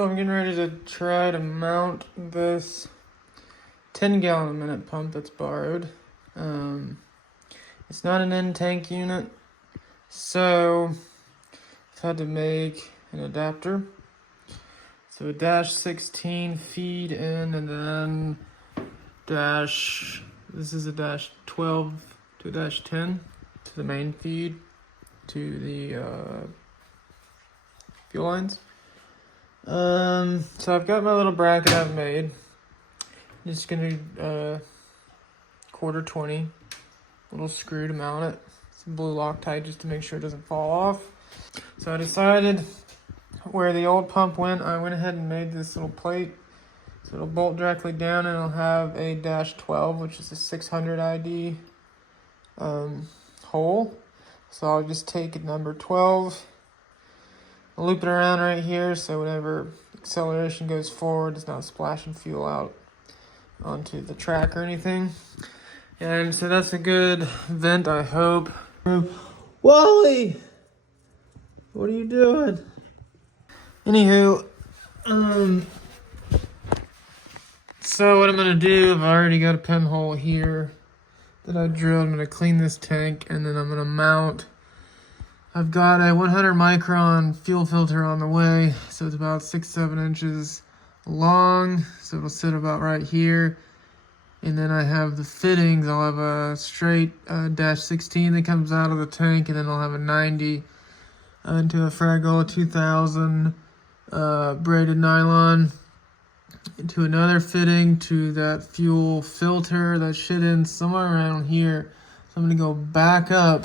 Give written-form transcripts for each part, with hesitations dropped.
So I'm getting ready to try to mount this 10-gallon-a-minute pump that's borrowed. It's not an in-tank unit, so I've had to make an adapter. So a dash 16 feed in, and then this is a dash 12 to a dash 10 to the main feed to the fuel lines. So I've got my little bracket I've made. I'm just gonna do quarter 20 little screw to mount it. Some blue Loctite just to make sure it doesn't fall off. So I decided where the old pump went, I went ahead and made this little plate. So it'll bolt directly down, and it'll have a dash 12, which is a 600 ID hole. So I'll just take a number 12, loop it around right here, so whenever acceleration goes forward, it's not splashing fuel out onto the track or anything. And so that's a good vent, I hope. Wally! What are you doing? Anywho, so what I'm gonna do, I've already got a pinhole here that I drilled. I'm gonna clean this tank, and then I'm gonna mount. I've got a 100 micron fuel filter on the way, so it's about 6-7 inches long, so it'll sit about right here. And then I have the fittings. I'll have a straight dash 16 that comes out of the tank, and then I'll have a 90 into a Fraggle 2000 braided nylon, into another fitting to that fuel filter that should end somewhere around here. So I'm gonna go back up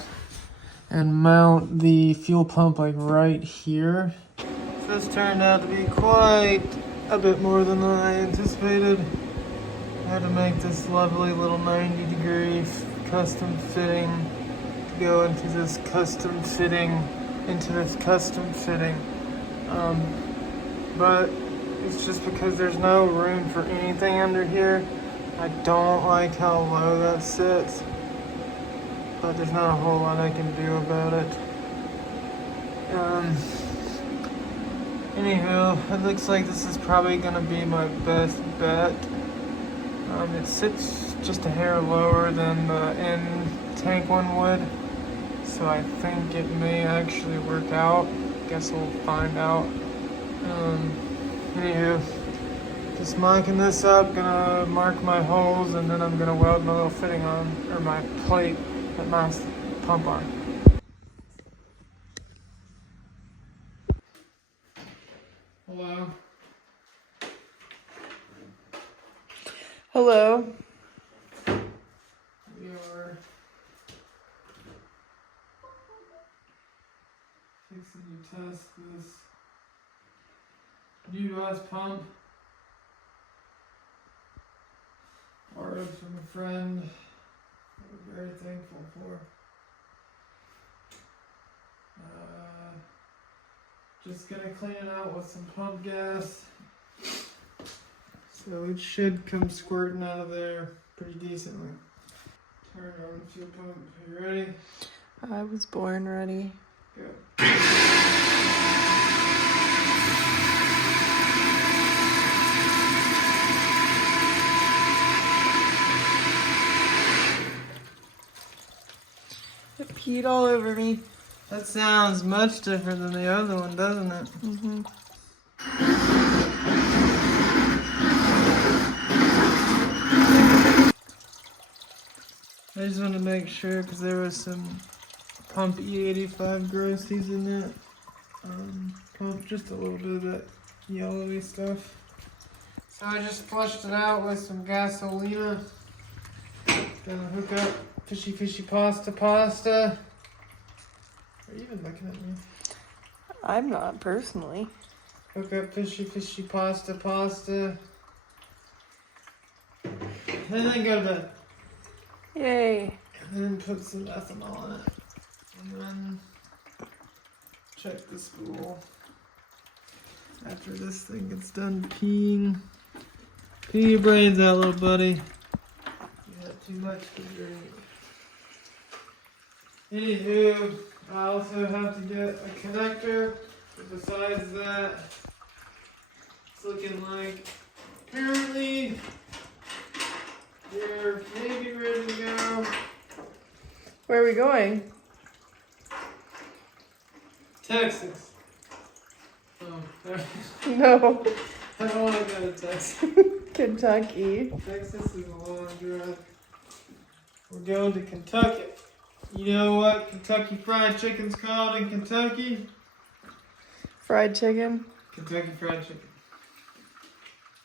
and mount the fuel pump like right here. So this turned out to be quite a bit more than I anticipated. I had to make this lovely little 90-degree custom fitting to go into this custom fitting, but it's just because there's no room for anything under here. I don't like how low that sits, but there's not a whole lot I can do about it. Anywho, it looks like this is probably gonna be my best bet. It sits just a hair lower than the in-tank one would, so I think it may actually work out. Guess we'll find out. Anywho, just marking this up, gonna mark my holes, and then I'm gonna weld my little fitting on, or my plate that mounts the pump on. Hello. Hello. We are fixing to test this new to us pump. Borrowed from a friend that we're very thankful for. Just gonna clean it out with some pump gas. So it should come squirting out of there pretty decently. Turn on the fuel pump. Are you ready? I was born ready. Go. It peed all over me. That sounds much different than the other one, doesn't it? Mm-hmm. I just want to make sure because there was some pump E85 grossies in that pump, just a little bit of that yellowy stuff. So I just flushed it out with some gasolina. Gonna hook up fishy pasta. Are you even looking at me? I'm not personally. Hook up fishy pasta. And then go to bed. Yay. And then put some ethanol in it. And then check the spool. After this thing gets done peeing. Pee your brains out, little buddy. You had too much to drink. Anywho, I also have to get a connector. But besides that, looking like apparently we're maybe ready to go. Where are we going? Texas. Oh, No. I don't want to go to Texas. Kentucky. Texas is a long drive. We're going to Kentucky. You know what Kentucky Fried Chicken's called in Kentucky? Fried chicken. Kentucky Fried Chicken.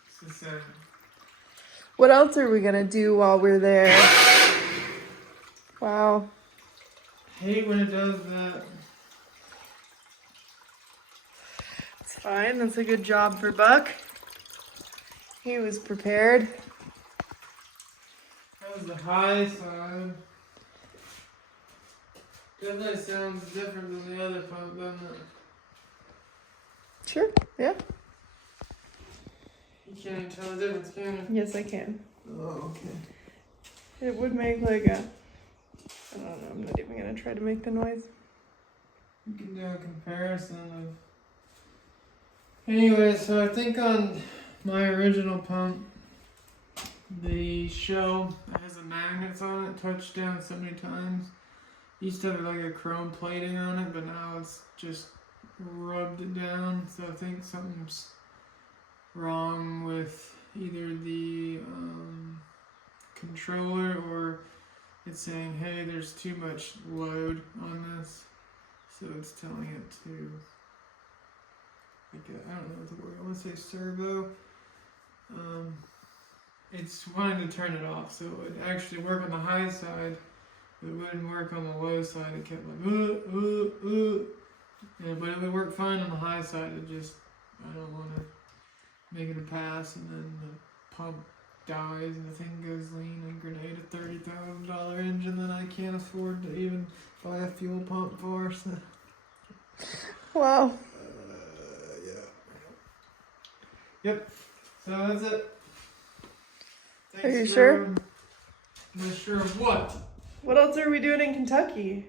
It's the same. What else are we gonna do while we're there? Wow. Hate when it does that. It's fine. That's a good job for Buck. He was prepared. That was the high side. Definitely sounds different than the other pump, doesn't it? Sure. Yeah. You can't even tell the difference, can you? Yes, I can. Oh, okay. It would make like a... I don't know. I'm not even gonna try to make the noise. You can do a comparison of... Anyway, so I think on my original pump, the shell has a magnets on it, touched down so many times. Used to have like a chrome plating on it, but now it's just rubbed it down. So I think something's wrong with either the controller or it's saying, hey, there's too much load on this. So it's telling it to, like, I don't know what the word, I want to say servo. It's wanting to turn it off, so it would actually work on the high side. It wouldn't work on the low side. It kept like, yeah, but it would work fine on the high side. It just, I don't want to make it a pass, and then the pump dies, and the thing goes lean and grenade a $30,000 engine that I can't afford to even buy a fuel pump for. So. Wow. Yeah. Yep. So that's it. Thanks, Are you sure? I'm sure of what? What else are we doing in Kentucky?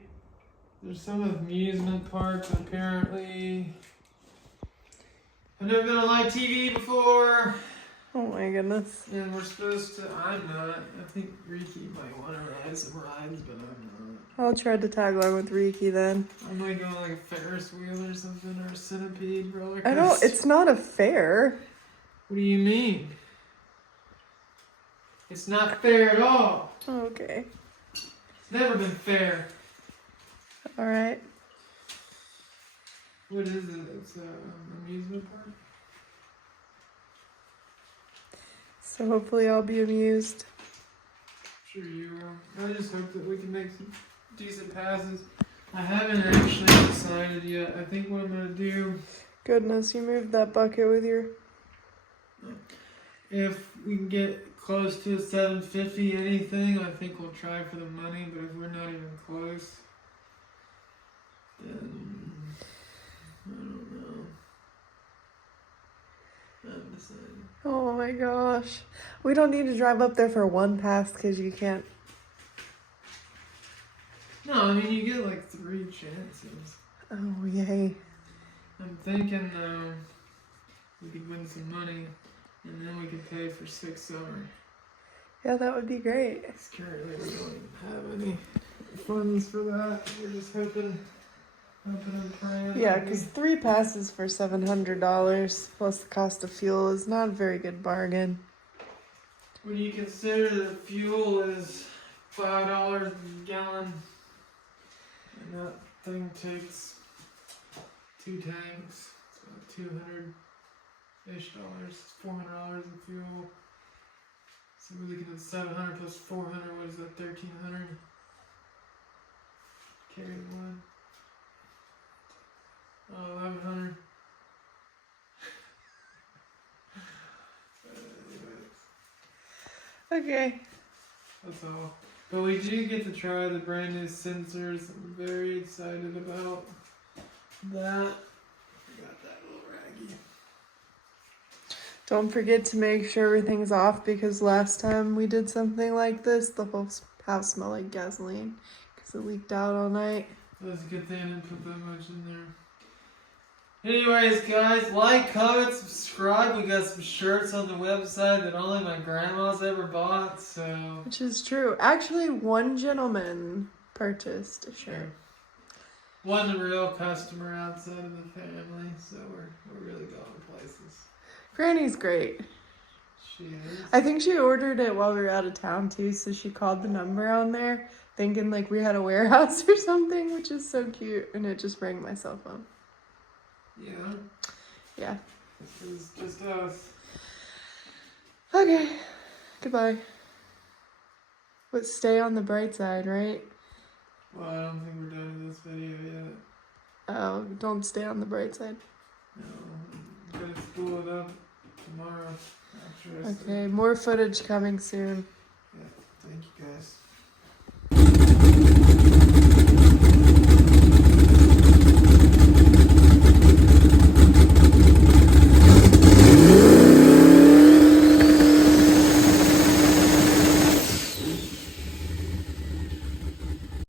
There's some amusement parks apparently. I've never been on live TV before. Oh my goodness. And we're supposed to, I'm not. I think Ricky might want to ride some rides, but I'm not. I'll try to tag along with Riki then. I might go on like a Ferris wheel or something, or a centipede roller coaster. I don't, it's not a fair. What do you mean? It's not fair at all. Okay. It's never been fair. Alright. What is it? It's an amusement park? So hopefully I'll be amused. Sure you will. I just hope that we can make some decent passes. I haven't actually decided yet. I think what I'm going to do... Goodness, you moved that bucket with your... If we can get close to a 750 anything, I think we'll try for the money, but if we're not even close, then I don't know. I'm deciding. Oh my gosh. We don't need to drive up there for one pass because you can't... No, I mean, you get like 3 chances. Oh, yay. I'm thinking, we could win some money, and then we could pay for 6 summer. Yeah, that would be great. Currently, we don't have any funds for that. We're just hoping and praying. Yeah, because 3 passes for $700 plus the cost of fuel is not a very good bargain. When you consider that fuel is $5 a gallon, and that thing takes 2 tanks, it's about $200-ish, $400 in fuel. So we're looking at 700 plus 400, what is that, 1,300? Carry one. 1,100. Okay. That's all. But we do get to try the brand new sensors. I'm very excited about that. I got that little raggy. Don't forget to make sure everything's off because last time we did something like this, the whole house smelled like gasoline because it leaked out all night. That's a good thing I didn't put that much in there. Anyways, guys, like, comment, subscribe. We got some shirts on the website that only my grandma's ever bought, so. Which is true. Actually, one gentleman purchased a shirt. One real customer outside of the family, so we're really going places. Granny's great. She is. I think she ordered it while we were out of town too, so she called the number on there thinking like we had a warehouse or something, which is so cute, and it just rang my cell phone. Yeah. Yeah. It was just us. Okay. Goodbye. But stay on the bright side, right? Well, I don't think we're done with this video yet. Oh, don't stay on the bright side. No, I'm gonna spool it up tomorrow. After I Okay, more footage coming soon. Yeah, thank you guys.